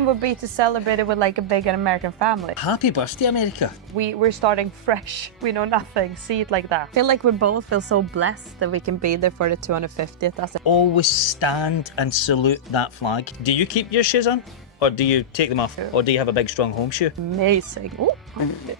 dream would be to celebrate it with like a big American family. Happy birthday, America. We're starting fresh. We know nothing. See it like that. I feel like we both feel so blessed that we can be there for the 250th. That's it. Always stand and salute that flag. Do you keep your shoes on? Or do you take them off? Or do you have a big strong home shoe? Amazing. Ooh.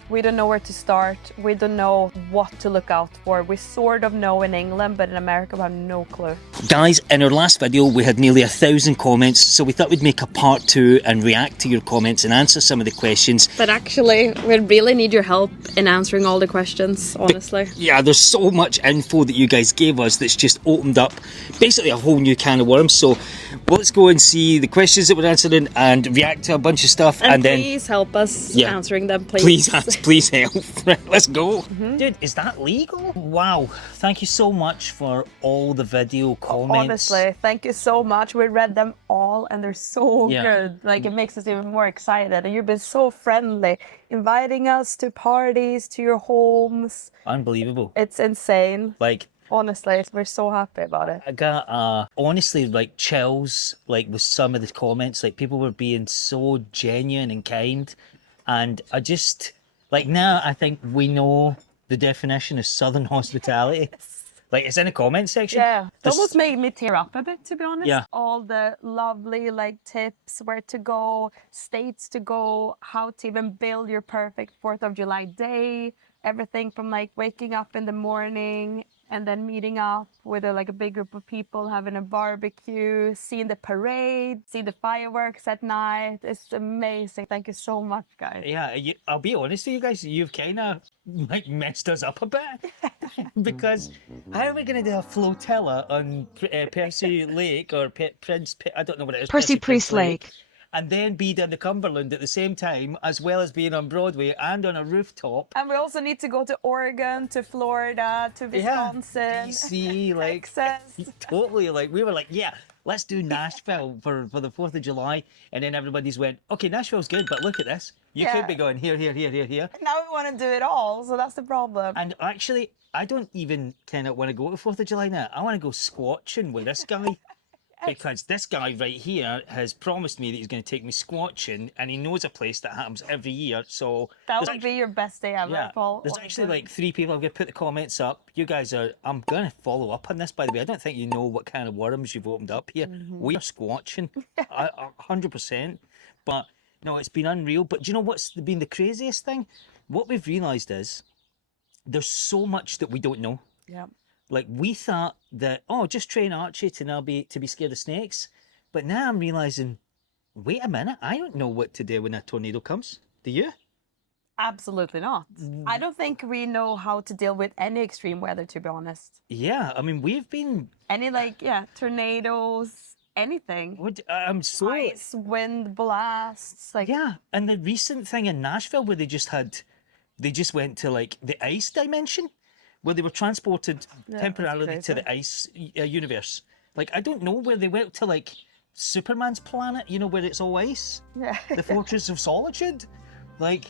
We don't know where to start. We don't know what to look out for. We sort of know in England, but in America we have no clue. Guys, in our last video we had nearly 1,000 comments, so we thought we'd make a part 2 and react to your comments and answer some of the questions. But actually, we really need your help in answering all the questions, honestly. Yeah, there's so much info that you guys gave us that's just opened up basically a whole new can of worms. So let's go and see the questions that we're answering and react to a bunch of stuff. And then please help us answering them, please. Please help. Let's go. Dude, is that legal? Wow. Thank you so much for all the video comments. Honestly, thank you so much. We read them all and they're so good. Like, it makes us even more excited. And you've been so friendly, inviting us to parties, to your homes. Unbelievable. It's insane. Like, honestly, we're so happy about it. I got honestly like chills like with some of the comments. Like, people were being so genuine and kind. And I just, like, now I think we know the definition of Southern hospitality. Like, it's in the comment section. Yeah, it almost made me tear up a bit, to be honest. Yeah. All the lovely, like, tips, where to go, states to go, how to even build your perfect 4th of July day. Everything from, like, waking up in the morning and then meeting up with a big group of people, having a barbecue, seeing the parade, see the fireworks at night. It's amazing. Thank you so much, guys. Yeah, I'll be honest with you guys, you've kind of like messed us up a bit. Because how are we going to do a flotilla on Percy Lake or I don't know what it is. Percy Priest Lake. And then be down the Cumberland at the same time, as well as being on Broadway and on a rooftop. And we also need to go to Oregon, to Florida, to Wisconsin. DC, like, totally. Like, we were like, yeah, let's do Nashville for the 4th of July. And then everybody's went, okay, Nashville's good, but look at this. You could be going here, here, here, here, here. Now we want to do it all, so that's the problem. And actually, I don't even kind of want to go to 4th of July now. I want to go squatching with this guy. Because this guy right here has promised me that he's going to take me squatching, and he knows a place that happens every year. So that would be your best day ever, Paul. There's actually like 3 people. I'm going to put the comments up. You guys are. I'm going to follow up on this, by the way. I don't think you know what kind of worms you've opened up here. We are squatching, 100%. But no, it's been unreal. But do you know what's been the craziest thing? What we've realised is there's so much that we don't know. Yeah. Like, we thought that, oh, just train Archie to be scared of snakes. But now I'm realising, wait a minute, I don't know what to do when a tornado comes. Do you? Absolutely not. I don't think we know how to deal with any extreme weather, to be honest. Yeah, I mean, we've been... Any, tornadoes, anything. I'm so... Ice, wind, blasts, Yeah, and the recent thing in Nashville where they just went to, like, the ice dimension, where they were transported temporarily to the ice universe. Like, I don't know where they went to, like, Superman's planet, you know, where it's all ice. Yeah. The Fortress of Solitude. Like,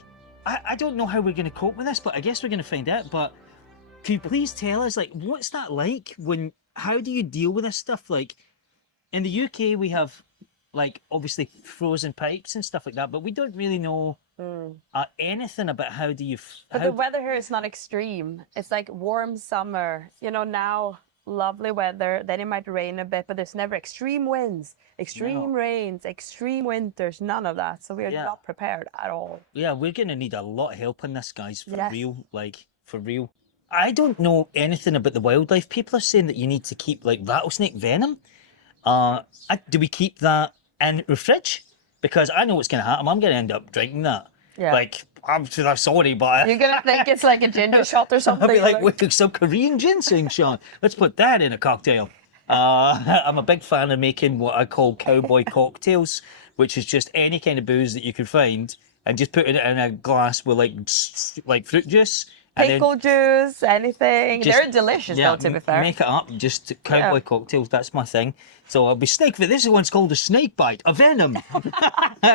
I don't know how we're going to cope with this, but I guess we're going to find out. But could you please tell us, like, what's that like? How do you deal with this stuff? Like, in the UK, we have, like, obviously frozen pipes and stuff like that, but we don't really know anything about how do you... But the weather here is not extreme. It's like warm summer, you know, now lovely weather, then it might rain a bit, but there's never extreme winds, extreme rains, extreme winters, none of that. So we're not prepared at all. Yeah, we're going to need a lot of help on this, guys, for real, like, for real. I don't know anything about the wildlife. People are saying that you need to keep, like, rattlesnake venom. Do we keep that in the fridge? Because I know what's going to happen. I'm going to end up drinking that. Yeah. Like, I'm sorry, but... You're going to think it's like a ginger shot or something. I'll be like, with some Korean ginseng, Sean. Let's put that in a cocktail. I'm a big fan of making what I call cowboy cocktails, which is just any kind of booze that you can find and just putting it in a glass with, like fruit juice And then- Pickle juice, anything. Just- They're delicious yeah, though, to be fair. make it up, just cowboy cocktails. That's my thing. So I'll be snake. But this one's called a snake bite, a venom,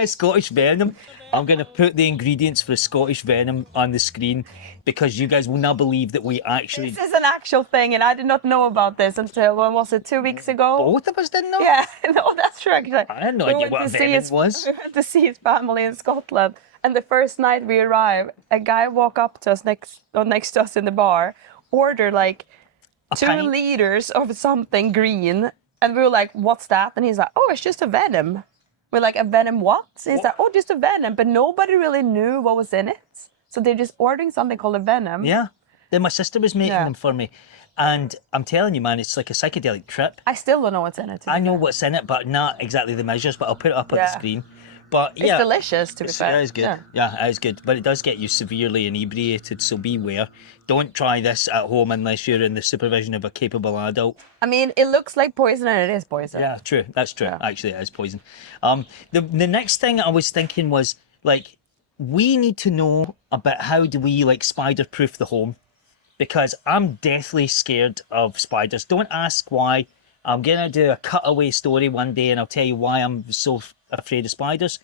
Scottish venom. I'm gonna put the ingredients for a Scottish venom on the screen because you guys will not believe that we actually. This is an actual thing, and I did not know about this until, when was it, 2 weeks ago? Both of us didn't know. Yeah, no, that's true, actually. I had no idea went what to a see venom was. We went to see his family in Scotland, and the first night we arrived, a guy walked up to us next to us in the bar, ordered like A 2 pint. liters of something green, and we were like, "What's that?" And he's like, "Oh, it's just a venom." We're like, "A venom what?" And he's like, "Oh, just a venom," but nobody really knew what was in it, so they're just ordering something called a venom. Yeah. Then my sister was making Yeah. them for me, and I'm telling you, man, it's like a psychedelic trip. I still don't know what's in it. I know what's in it, but not exactly the measures. But I'll put it up on the Yeah. screen. But It's yeah, delicious, to be fair. it is good. Yeah, it is good. But it does get you severely inebriated, so beware. Don't try this at home unless you're in the supervision of a capable adult. I mean, it looks like poison, and it is poison. Yeah, true. That's true. Yeah. Actually, it is poison. The next thing I was thinking was like, we need to know about how do we like spider-proof the home, because I'm deathly scared of spiders. Don't ask why. I'm gonna do a cutaway story one day, and I'll tell you why I'm so afraid of spiders.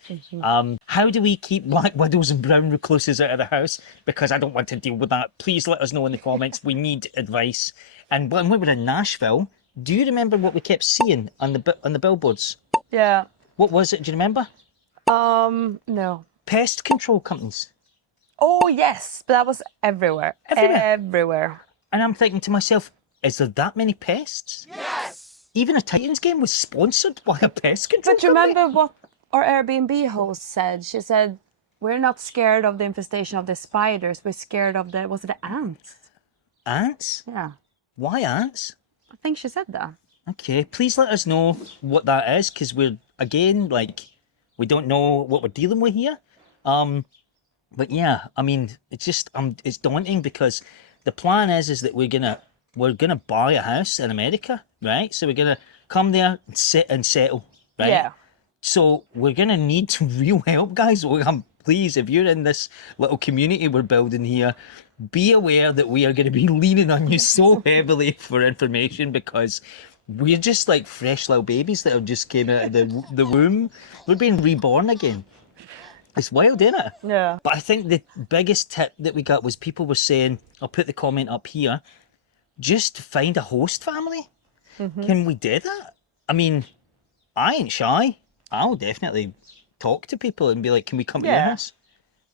How do we keep black widows and brown recluses out of the house? Because I don't want to deal with that. Please let us know in the comments. We need advice. And when we were in Nashville, do you remember what we kept seeing on the billboards? Yeah. What was it? Do you remember? No. Pest control companies. Oh, yes, but that was everywhere. Everywhere? Everywhere. And I'm thinking to myself, is there that many pests? Yes. Even a Titans game was sponsored by a pest control But you company. remember what our Airbnb host said? She said, "We're not scared of the infestation of the spiders. We're scared of was it the ants?" Ants? Yeah. Why ants? I think she said that. Okay, please let us know what that is, because we're, again, like, we don't know what we're dealing with here. But yeah, I mean, it's just, it's daunting because the plan is that we're gonna buy a house in America, right? So we're gonna come there and sit and settle, right? Yeah. So we're gonna need real help, guys. Please, if you're in this little community we're building here, be aware that we are going to be leaning on you so heavily for information, because we're just like fresh little babies that have just came out of the womb. We're being reborn again. It's wild, isn't it? Yeah. But I think the biggest tip that we got was people were saying, I'll put the comment up here, just find a host family. Can we do that? I mean, I ain't shy. I'll definitely talk to people and be like, can we come to your Yeah. house?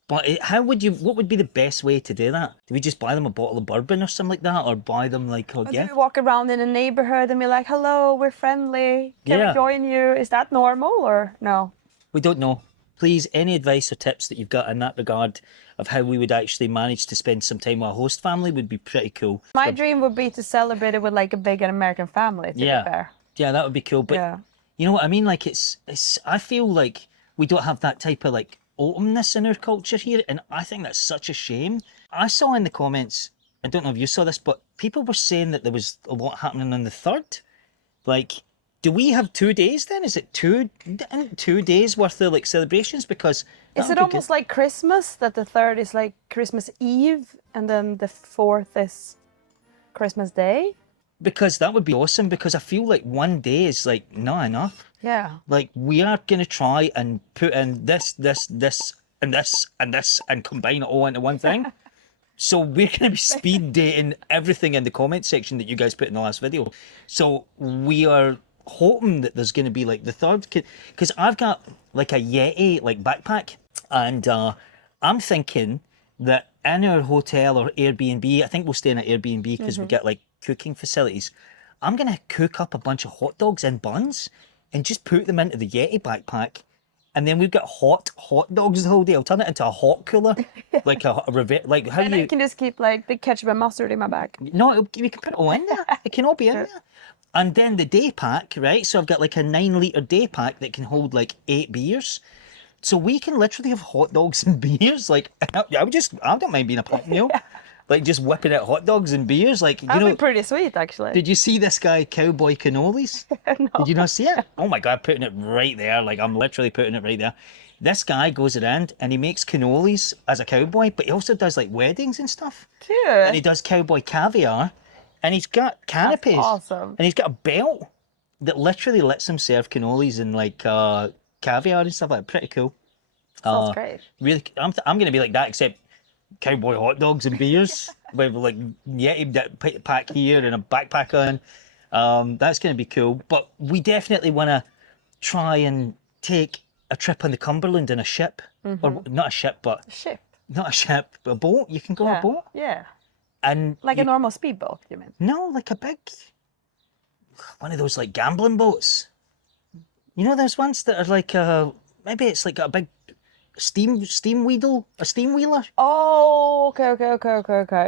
But what would be the best way to do that? Do we just buy them a bottle of bourbon or something like that? Or buy them like a Or do gift? we walk around in a neighborhood and be like, "Hello, we're friendly. Can Yeah. we join you?" Is that normal or no? We don't know. Please, any advice or tips that you've got in that regard of how we would actually manage to spend some time with a host family would be pretty cool. My dream would be to celebrate it with like a big American family, to Yeah. be fair. Yeah, that would be cool. But Yeah. you know what I mean? Like it's I feel like we don't have that type of like openness in our culture here, and I think that's such a shame. I saw in the comments, I don't know if you saw this, but people were saying that there was a lot happening on the 3rd. Like, do we have 2 days then? Is it 2 days worth of like celebrations? Because that Is would it be almost like Christmas, that the 3rd is like Christmas Eve and then the 4th is Christmas Day? because that would be awesome, because I feel like 1 day is like not enough. Yeah. Like, we are going to try and put in this, and this, and this, and combine it all into one thing. So we're going to be speed dating everything in the comment section that you guys put in the last video. So we are hoping that there's going to be like the 3rd, because I've got like a Yeti like backpack, and I'm thinking that in our hotel or Airbnb, I think we'll stay in an Airbnb because we get like cooking facilities. I'm going to cook up a bunch of hot dogs in buns and just put them into the Yeti backpack. And then we've got hot dogs the whole day. I'll turn it into a hot cooler, like like how And I can just keep like the ketchup and mustard in my bag. No, we can put it all in there. It can all be in there. And then the day pack, right? So I've got like a 9-litre day pack that can hold like 8 beers. So we can literally have hot dogs and beers. Like, I don't mind being a pop meal. Like just whipping out hot dogs and beers. Like, you That'd know, be pretty sweet, actually. did you see this guy, Cowboy Cannolis? No. Did you not see it? Oh my God, putting it right there. Like, I'm literally putting it right there. This guy goes around and he makes cannolis as a cowboy, but he also does like weddings and stuff. And he Cute. does cowboy caviar, and he's got canopies. awesome. And he's got a belt that literally lets him serve cannolis and like caviar and stuff like that. Pretty cool. Sounds great. Really, I'm gonna be like that, except cowboy hot dogs and beers with like Yeti pack here and a backpack on. That's gonna be cool. But we definitely want to try and take a trip on the Cumberland in a ship, or not a ship, but Ship. not a ship, but a boat. You can go on a boat, Yeah. and Like a normal speedboat, you mean? no, like a big one of those like gambling boats. You know, there's ones that are like maybe it's like a big steam wheeler. Oh, okay.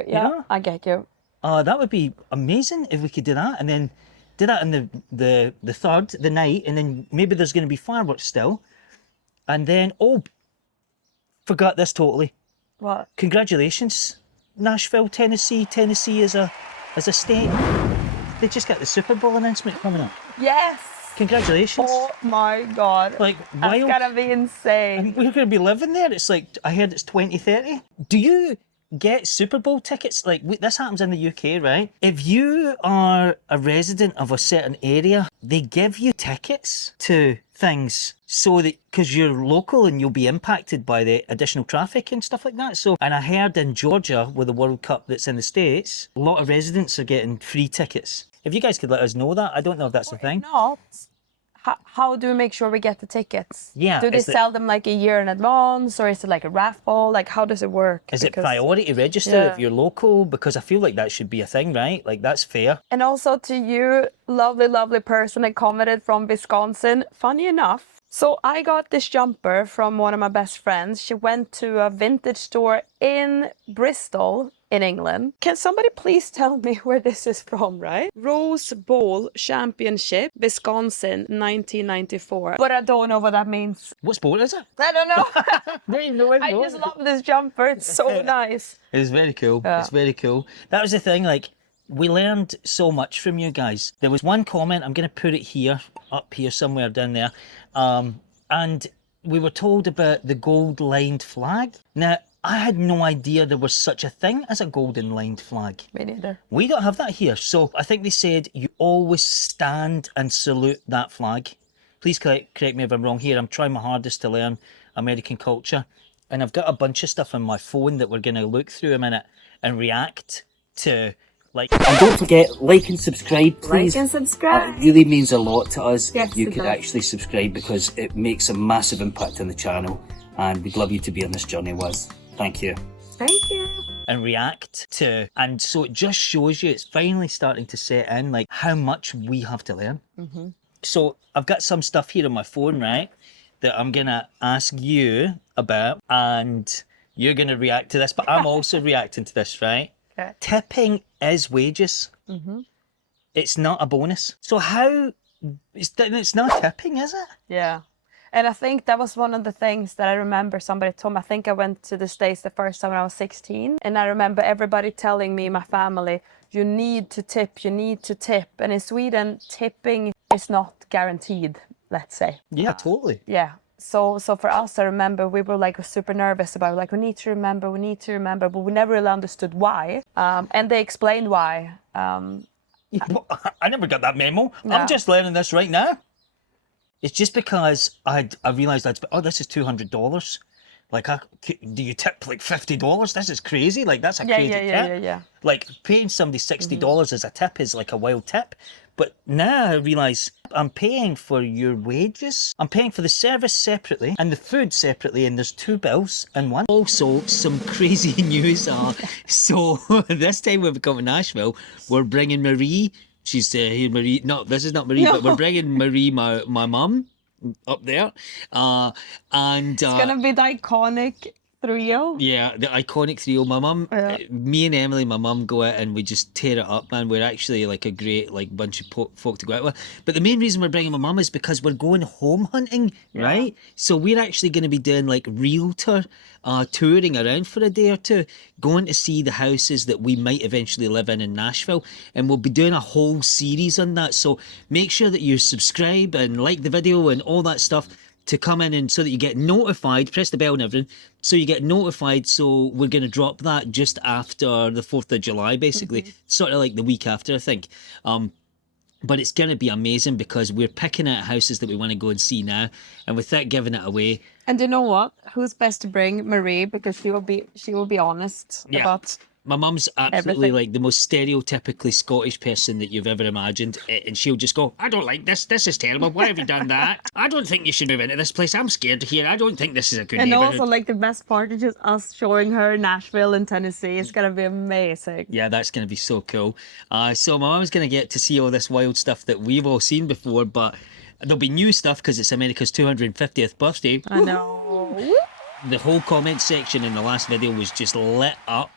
Yeah, know? I get you. That would be amazing if we could do that, and then do that on the third, the night, and then maybe there's going to be fireworks still, and then forgot this totally. What? Congratulations, Nashville, Tennessee. Tennessee is a state. They just got the Super Bowl announcement coming up. Yes. Congratulations. Oh my God. Like, That's wild. gonna be insane. We're going to be living there. It's like, I heard it's 2030. Do you get Super Bowl tickets? Like, this happens in the UK, right? If you are a resident of a certain area, they give you tickets to things so that, because you're local and you'll be impacted by the additional traffic and stuff like that. So, and I heard in Georgia with the World Cup that's in the States, a lot of residents are getting free tickets. If you guys could let us know that, I don't know if that's a thing. Not. How do we make sure we get the tickets? Yeah, Do they sell them like a year in advance, or is it like a raffle? Like, how does it work? Is it Because- priority register Yeah. if you're local? Because I feel like that should be a thing, right? Like, that's fair. And also to you, lovely person that commented from Wisconsin. Funny enough, so I got this jumper from one of my best friends. She went to a vintage store in Bristol in England. Can somebody please tell me where this is from, right? Rose Bowl Championship, Wisconsin, 1994. But I don't know what that means. What sport is it? I don't know. Don't even know what I just love this jumper. It's so nice. It's very cool. Yeah. It's very cool. That was the thing, like, we learned so much from you guys. There was one comment, I'm going to put it here, up here somewhere down there. And we were told about the gold lined flag. Now, I had no idea there was such a thing as a golden lined flag. Me neither. We don't have that here. So I think they said you always stand and salute that flag. Please correct me if I'm wrong here. I'm trying my hardest to learn American culture. And I've got a bunch of stuff on my phone that we're going to look through a minute and react to. Like, and don't forget, like and subscribe, please. Like and subscribe. It really means a lot to us. Yes, You it can does. actually subscribe because it makes a massive impact on the channel. And we'd love you to be on this journey with us. Thank you. Thank you. And react to, and so it just shows you, it's finally starting to set in, like, how much we have to learn. So I've got some stuff here on my phone, right, that I'm gonna ask you about, and you're gonna react to this, but I'm also reacting to this, right? Okay. Tipping is wages. It's not a bonus. So how, it's not tipping, is it? Yeah. And I think that was one of the things that I remember somebody told me. I think I went to the States the first time when I was 16. And I remember everybody telling me, my family, you need to tip, you need to tip. And in Sweden, tipping is not guaranteed, let's say. Yeah, totally. Yeah. So for us, I remember we were like super nervous about like, we need to remember, but we never really understood why. And they explained why. I never got that memo. No. I'm just learning this right now. It's just because I realised this is $200. Like, do you tip like $50? This is crazy. Like, that's a crazy tip. Yeah. Like, paying somebody $60 as a tip is like a wild tip. But now I realise I'm paying for your wages. I'm paying for the service separately and the food separately, and there's two bills in one. Also, some crazy news are, so this time we've come to Nashville, we're bringing Marie. She's here, Marie. No, this is not Marie, but we're bringing Marie, my mum, up there. And It's gonna be the iconic trio. yeah, the iconic trio. My mum, me and Emelie, my mum, go out and we just tear it up, man. We're actually like a great like bunch of folk to go out with. But the main reason we're bringing my mum is because we're going home hunting, right? So we're actually going to be doing like realtor touring around for a day or two, going to see the houses that we might eventually live in Nashville, and we'll be doing a whole series on that. So make sure that you subscribe and like the video and all that stuff to come in and so that you get notified, press the bell and everything, so you get notified. So we're going to drop that just after the 4th of July, basically, sort of like the week after, I think. But it's going to be amazing because we're picking out houses that we want to go and see now, and without giving it away. And you know what? Who's best to bring? Marie, because she will be honest about. My mum's absolutely like the most stereotypically Scottish person that you've ever imagined, and she'll just go, "I don't like this. This is terrible. Why have you done that? I don't think you should move into this place. I'm scared here. I don't think this is a good And neighborhood." also, like, the best part is just us showing her Nashville and Tennessee. It's gonna be amazing. Yeah, that's going to be so cool. So my mum's going to get to see all this wild stuff that we've all seen before, but there'll be new stuff because it's America's 250th birthday. I know. The whole comment section in the last video was just lit up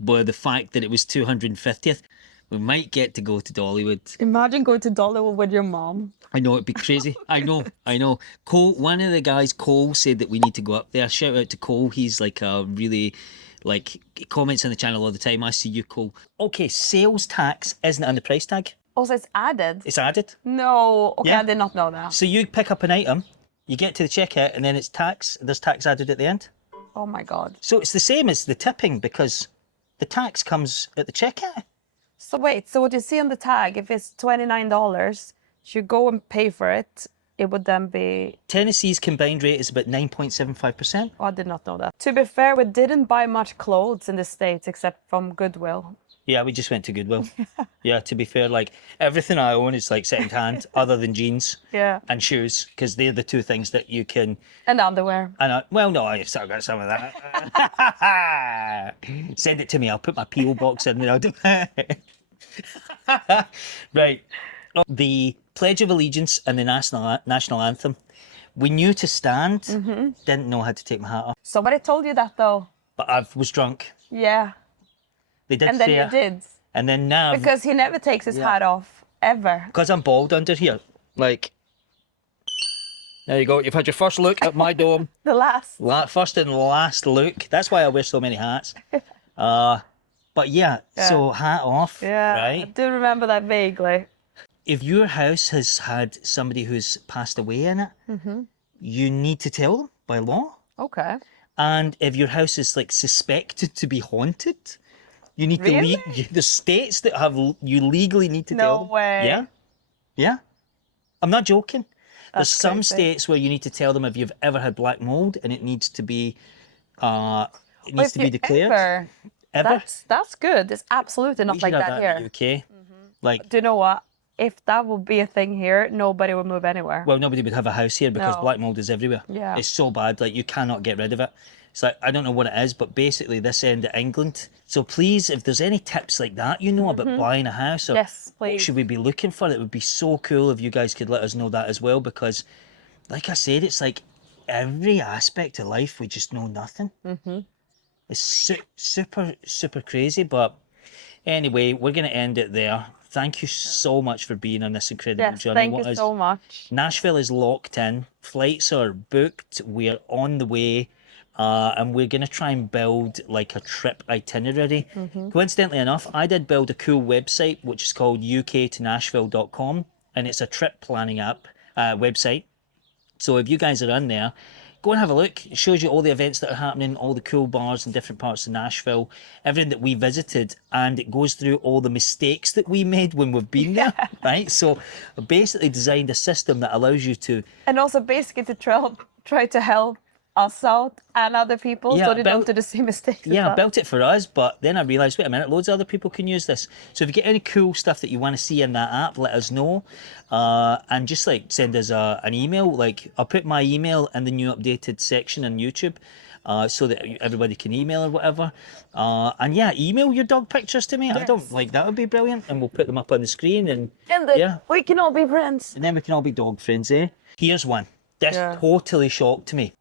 by the fact that it was 250th. We might get to go to Dollywood. Imagine going to Dollywood with your mom. I know, it'd be crazy. I know. Cole, one of the guys, Cole, said that we need to go up there. Shout out to Cole. He's like a really, like, comments on the channel all the time. I see you, Cole. Okay, sales tax isn't on the price tag. Also, it's added. It's added. No. Okay, Yeah. I did not know that. So you pick up an item, you get to the checkout, and then it's tax. There's tax added at the end. Oh my God. So it's the same as the tipping because the tax comes at the checkout. So wait, so what you see on the tag, if it's $29, you go and pay for it, it would then be... Tennessee's combined rate is about 9.75%. Oh, I did not know that. To be fair, we didn't buy much clothes in the States except from Goodwill. Yeah, we just went to Goodwill. Yeah, to be fair, like everything I own is like second hand, other than jeans and shoes, because they're the two things that you can. And underwear. And well, no, I've still got some of that. Send it to me. I'll put my PO box in there. I'll do it. Right. The Pledge of Allegiance and the national anthem. We knew to stand. Didn't know how to take my hat off. Somebody told you that though. But I was drunk. Yeah. They did And then say you it. did. And then now. Because he never takes his hat off, ever. Because I'm bald under here. Like, there you go. You've had your first look at my dome. The last. First and last look. That's why I wear so many hats. But yeah, so hat off, Yeah, I right? do remember that vaguely. If your house has had somebody who's passed away in it, you need to tell them by law. Okay. And if your house is like suspected to be haunted, you need Really? to the states that have you legally need to tell them. No way. Yeah, yeah. I'm not joking. There's That's some crazy. states where you need to tell them if you've ever had black mold, and it needs to be But declared. Ever? That's good. It's absolutely We not should like have that in here. the UK. Like, Do you know what? If that would be a thing here, nobody would move anywhere. well, nobody would have a house here because No. black mold is everywhere. Yeah. It's so bad, like you cannot get rid of it. It's like, I don't know what it is, but basically this end of England. So please, if there's any tips like that, you know, about buying a house or Yes, what please. should we be looking for, it would be so cool if you guys could let us know that as well, because like I said, it's like every aspect of life, we just know nothing. It's super, super crazy, but anyway, we're going to end it there. Thank you so much for being on this incredible Yes, journey. thank What you is- so much. Nashville is locked in. Flights are booked. We're on the way. And we're going to try and build like a trip itinerary. Coincidentally enough, I did build a cool website, which is called uktonashville.com. And it's a trip planning app website. So if you guys are on there, go and have a look. It shows you all the events that are happening, all the cool bars in different parts of Nashville, everything that we visited, and it goes through all the mistakes that we made when we've been there, right? So I basically designed a system that allows you to... And also basically to try to help us out and other people so they don't do the same mistakes. as Yeah, I us. built it for us, but then I realised, wait a minute, loads of other people can use this. So if you get any cool stuff that you want to see in that app, let us know. And just like send us an email. Like I'll put my email in the new updated section on YouTube so that everybody can email or whatever. And yeah, email your dog pictures to me. I don't like that would be brilliant. And we'll put them up on the screen and then we can all be friends. then we can all be dog friends, eh? Here's one. This Yeah. totally shocked me.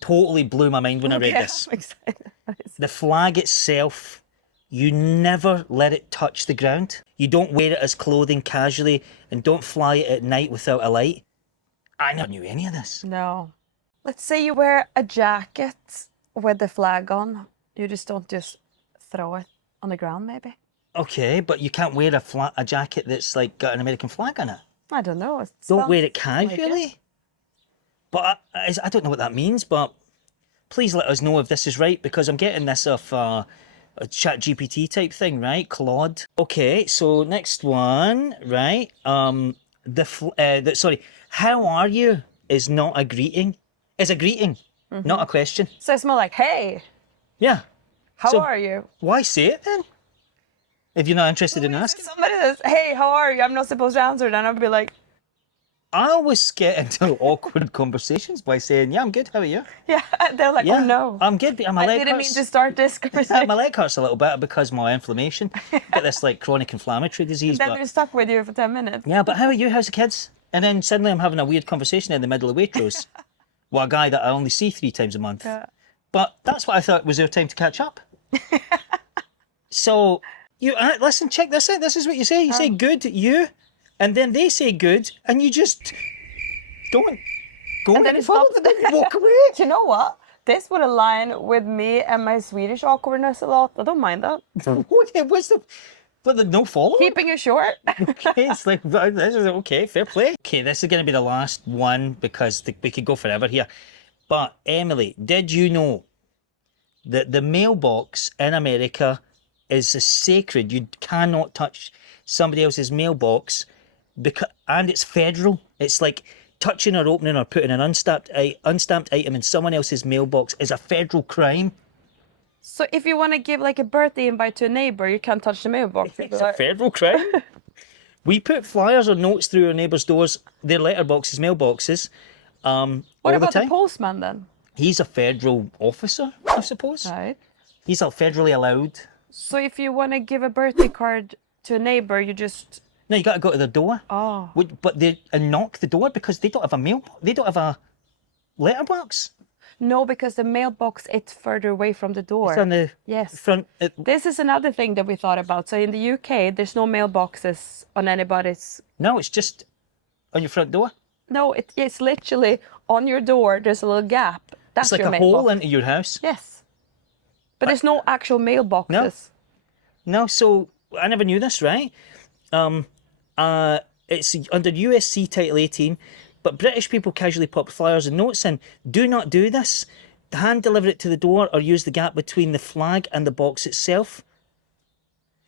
Totally blew my mind when I read this. I'm excited. The flag itself, you never let it touch the ground. You don't wear it as clothing casually and don't fly it at night without a light. I never knew any of this. No. Let's say you wear a jacket with the flag on. You just don't just throw it on the ground, maybe? Okay, but you can't wear a jacket that's like got an American flag on it. I don't know. Don't wear it casually. But I don't know what that means, but please let us know if this is right, because I'm getting this off a chat GPT type thing, right? Claude. Okay, so next one, right? Sorry, how are you is not a greeting. It's a greeting, not a question. So it's more like, hey, Yeah. how So are you? why say it then? If you're not interested in If asking. somebody says, hey, how are you? I'm not supposed to answer, then I'll be like, I always get into awkward conversations by saying, yeah, I'm good, how are you? yeah. They're like, Yeah, oh no. I'm good, but my I leg didn't hurts. mean to start this My conversation. leg hurts a little bit because of my inflammation. Get this like chronic inflammatory disease. Then But they're stuck with you for 10 minutes. yeah, but how are you? How's the kids? And then suddenly I'm having a weird conversation in the middle of Waitrose with a guy that I only see 3 times a month. Yeah. But that's what I thought was their time to catch up. So you listen, check this out. This is what you say. You say good, you, and then they say good, and you just don't go And then any it further. stops. Then you walk away. Do you know what? This would align with me and my Swedish awkwardness a lot. I don't mind that. What's the? But there's no follow. Keeping it short. Okay, it's like this is okay. Fair play. Okay, this is going to be the last one because we could go forever here. But Emelie, did you know that the mailbox in America is sacred? You cannot touch somebody else's mailbox and it's federal. It's like touching or opening or putting an unstamped item in someone else's mailbox is a federal crime. So if you want to give like a birthday invite to a neighbor, you can't touch the mailbox. It's a federal crime. We put flyers or notes through our neighbours' doors, their letterboxes, mailboxes, What all the about the time. postman then? He's a federal officer, I suppose. Right. He's federally allowed. So if you want to give a birthday card to a neighbor, you just... No, you got to go to their door. Oh. But they knock the door because they don't have a mail. They don't have a letterbox. No, because the mailbox, it's further away from the door. It's on the Yes. front. This is another thing that we thought about. So in the UK, there's no mailboxes on anybody's... No, it's just on your front door. No, it's literally on your door. There's a little gap. That's It's like your a mailbox. hole into your house. Yes. But there's no actual mailboxes. No, so I never knew this, right? It's under USC Title 18, but British people casually pop flyers and notes in. Do not do this. Hand deliver it to the door or use the gap between the flag and the box itself.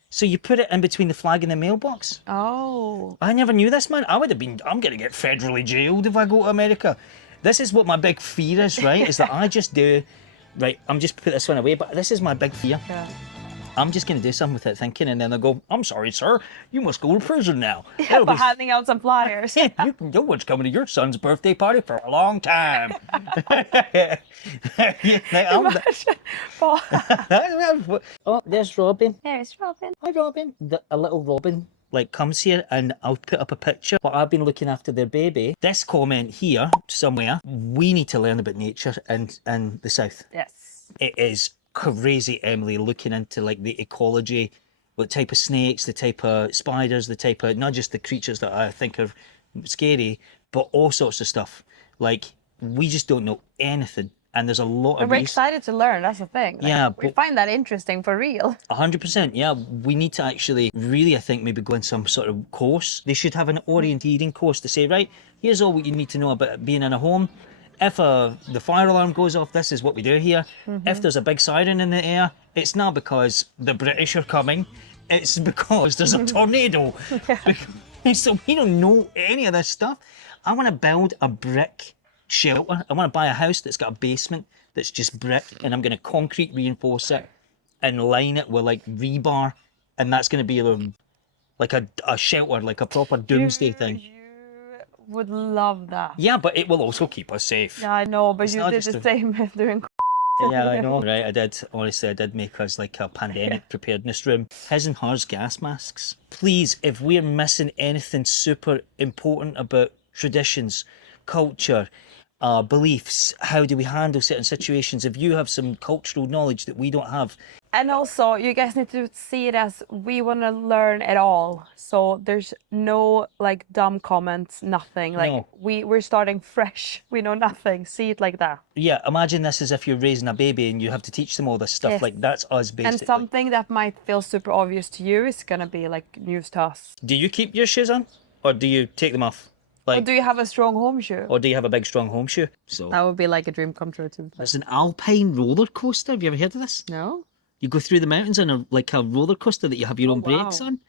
So you put it in between the flag and the mailbox. Oh. I never knew this, man. I'm going to get federally jailed if I go to America. This is what my big fear is, right? Is that I just do, right, I'm just put this one away, but this is my big fear. Yeah. I'm just going to do something with it thinking, and then they'll go, I'm sorry, sir, you must go to prison now. Yeah, but handing out some flyers. No one's coming to your son's birthday party for a long time. Oh, there's Robin. There's Robin. Hi, Robin. A little Robin comes here, and I'll put up a picture. But I've been looking after their baby. This comment here somewhere. We need to learn about nature in the south. Yes. It is crazy, Emelie, looking into the ecology, the type of snakes, the type of spiders, the type of not just the creatures that I think are scary, but all sorts of stuff. We just don't know anything. And there's a lot of... We're excited to learn, that's the thing. Yeah, we but- find that interesting for real. 100%, yeah. We need to actually really, I think, maybe go on some sort of course. They should have an orienteering course to say, right, here's all what you need to know about being in a home. If the fire alarm goes off, this is what we do here. If there's a big siren in the air, it's not because the British are coming. It's because there's a tornado. So we don't know any of this stuff. I want to build a brick shelter. I want to buy a house that's got a basement that's just brick, and I'm going to concrete reinforce it and line it with rebar, and that's going to be a shelter, like a proper doomsday thing. You would love that. Yeah, but it will also keep us safe. Yeah, I know, but It's you not did just the a- same during... Yeah, I know. Right, I did. Honestly, I did make us a pandemic preparedness room. His and hers gas masks. Please, if we're missing anything super important about traditions, culture, beliefs, how do we handle certain situations? If you have some cultural knowledge that we don't have. And also, you guys need to see it as we want to learn it all. So there's no dumb comments, nothing. No. We're starting fresh. We know nothing. See it like that. Yeah, imagine this as if you're raising a baby and you have to teach them all this stuff. Yes. That's us, basically. And something that might feel super obvious to you is gonna be news to us. Do you keep your shoes on or do you take them off? Or Like, do you have a strong home shoe? or do you have a big strong home shoe? So That would be like a dream come true to me. there's an alpine roller coaster. Have you ever heard of this? No? You go through the mountains on a roller coaster that you have your own brakes wow. on,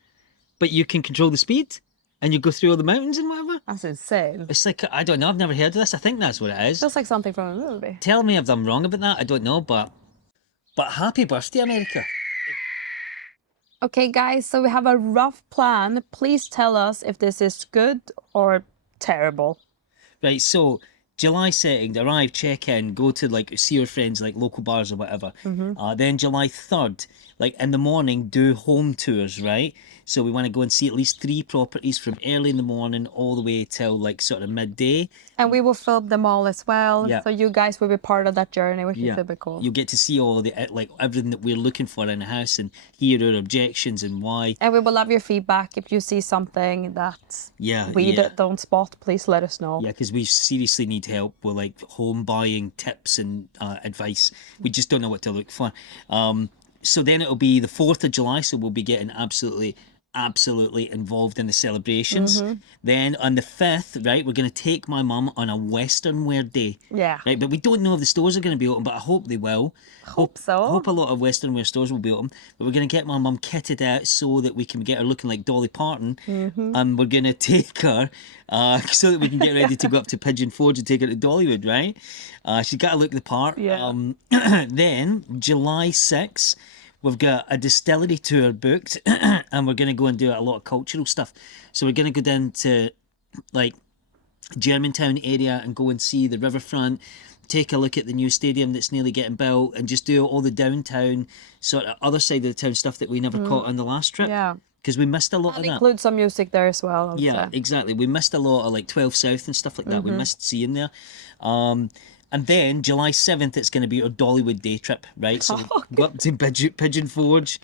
but you can control the speed, and you go through all the mountains and whatever. That's insane. It's like, I don't know. I've never heard of this. I think that's what it is. Feels like something from a movie. Tell me if I'm wrong about that. I don't know, but happy birthday, America. Okay, guys, so we have a rough plan. Please tell us if this is good or terrible. Right, so July 2nd, arrive, check in, go to like see your friends, like local bars or whatever. Then July 3rd, like in the morning, do home tours, right? So we want to go and see at least 3 properties from early in the morning all the way till like sort of midday. And we will film them all as well. Yeah. So you guys will be part of that journey, which is super cool. You get to see all the like everything that we're looking for in a house and hear our objections and why. And we will love your feedback. If you see something that we don't spot, please let us know. Yeah, because we seriously need help with like home buying tips and advice. We just don't know what to look for. So then it'll be the 4th of July, so we'll be getting absolutely involved in the celebrations. Then on the 5th, right, we're going to take my mum on a Western wear day. Yeah. Right, but we don't know if the stores are going to be open, but I hope they will. Hope so. I hope a lot of Western wear stores will be open. But we're going to get my mum kitted out so that we can get her looking like Dolly Parton. And we're going to take her so that we can get ready to go up to Pigeon Forge and take her to Dollywood, right? She's got to look the part. Yeah. Then, July 6th, we've got a distillery tour booked and we're going to go and do a lot of cultural stuff. So we're going to go down to like Germantown area and go and see the riverfront, take a look at the new stadium that's nearly getting built and just do all the downtown sort of other side of the town stuff that we never caught on the last trip. Yeah. Because we missed a lot And of that. include some music there as well. I would Yeah, say. exactly. We missed a lot of like 12 South and stuff like that. We missed seeing there. And then July 7th, it's going to be our Dollywood day trip, right? So go up to Pigeon Forge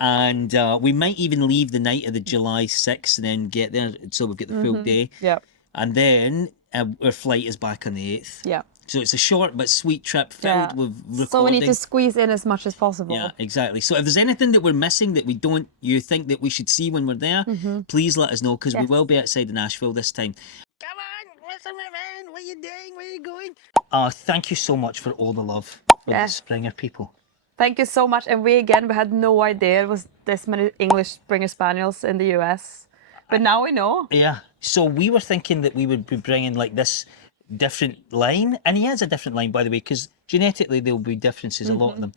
and we might even leave the night of the July 6th and then get there. So we've got the full day. Yeah. And then our flight is back on the 8th. Yeah. So it's a short but sweet trip filled with recording. So we need to squeeze in as much as possible. Yeah, exactly. So if there's anything that we're missing that you think that we should see when we're there, please let us know because we will be outside of Nashville this time. Come on, what's up, my man? What are you doing? Where are you going? Thank you so much for all the love for the Springer people. Thank you so much. And we had no idea it was this many English Springer Spaniels in the US. But now we know. Yeah. So we were thinking that we would be bringing like this different line, and he has a different line, by the way, because genetically there will be differences, a lot of them.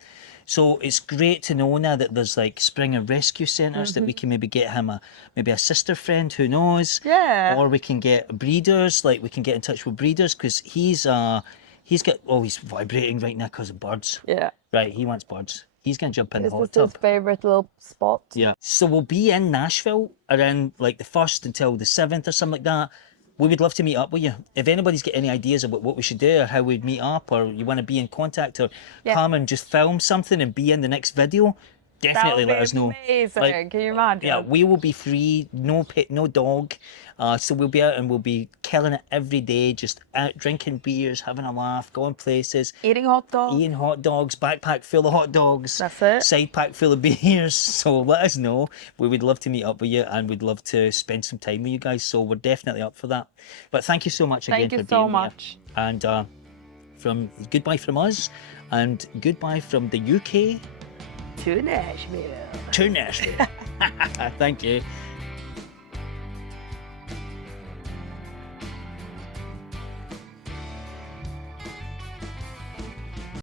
So it's great to know now that there's like Springer rescue centres that we can maybe get him maybe a sister friend, who knows? Yeah. Or we can get breeders, like we can get in touch with breeders because he's vibrating right now because of birds. Yeah. Right, he wants birds. He's going to jump in the hot This is tub. his favourite little spot. Yeah. So we'll be in Nashville around like the 1st until the 7th or something like that. We would love to meet up with you. If anybody's got any ideas about what we should do or how we'd meet up, or you want to be in contact or come and just film something and be in the next video, definitely let us know. Amazing. Like, can you imagine? Yeah, we will be free, no pet, no dog. So we'll be out and we'll be killing it every day, just out drinking beers, having a laugh, going places. Eating hot dogs. Eating hot dogs, backpack full of hot dogs. That's it. Side pack full of beers. So let us know. We would love to meet up with you and we'd love to spend some time with you guys. So we're definitely up for that. But thank you so much again for being here. Thank you so much. And from goodbye from us and goodbye from the UK To Nashville. to Nashville. Thank you.